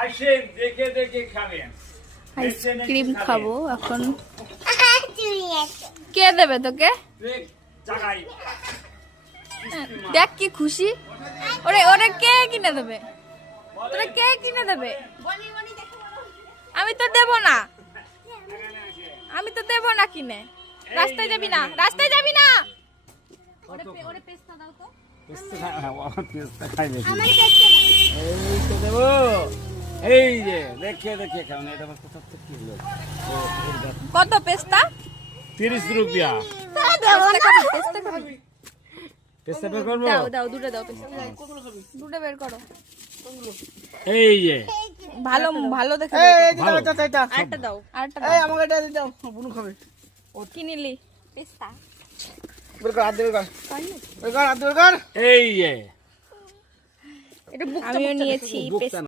আসেন দেখে দেখে খাবেন। আইসক্রিম খাবো এখন। কে দেবে তোকে? জাগাই দেখ কি খুশি। ওরে ওরে কে কিনে দেবে? তোরে কে কিনে দেবে? আমি তো দেব না, আমি তো দেব না কিনে। রাস্তায় যাবি না, রাস্তায় যাবি না। ওরে পেস্তা দাও তো। পেস্তা খাই বেশি। এই তো দেবো। এই যে দেখে দেখে খাও। এটা কত কি হলো? কত পেস্তা? 30 রুপিয়া। পেস্তা খাবি? পেস্তা বের করবো। দাও দাও, দুটো দাও পেস্তা। দুটো বের করো। এই যে ভালো ভালো দেখে এই দাও এটা আরেকটা দাও, আরেকটা এই দাও। আমাকে এটা দাও বুনু খাবে কি নিলি? পেস্তা। বের কর হাত বের কর বের কর হাত বের কর এই যে আমিও নিয়েছি পেস্তা।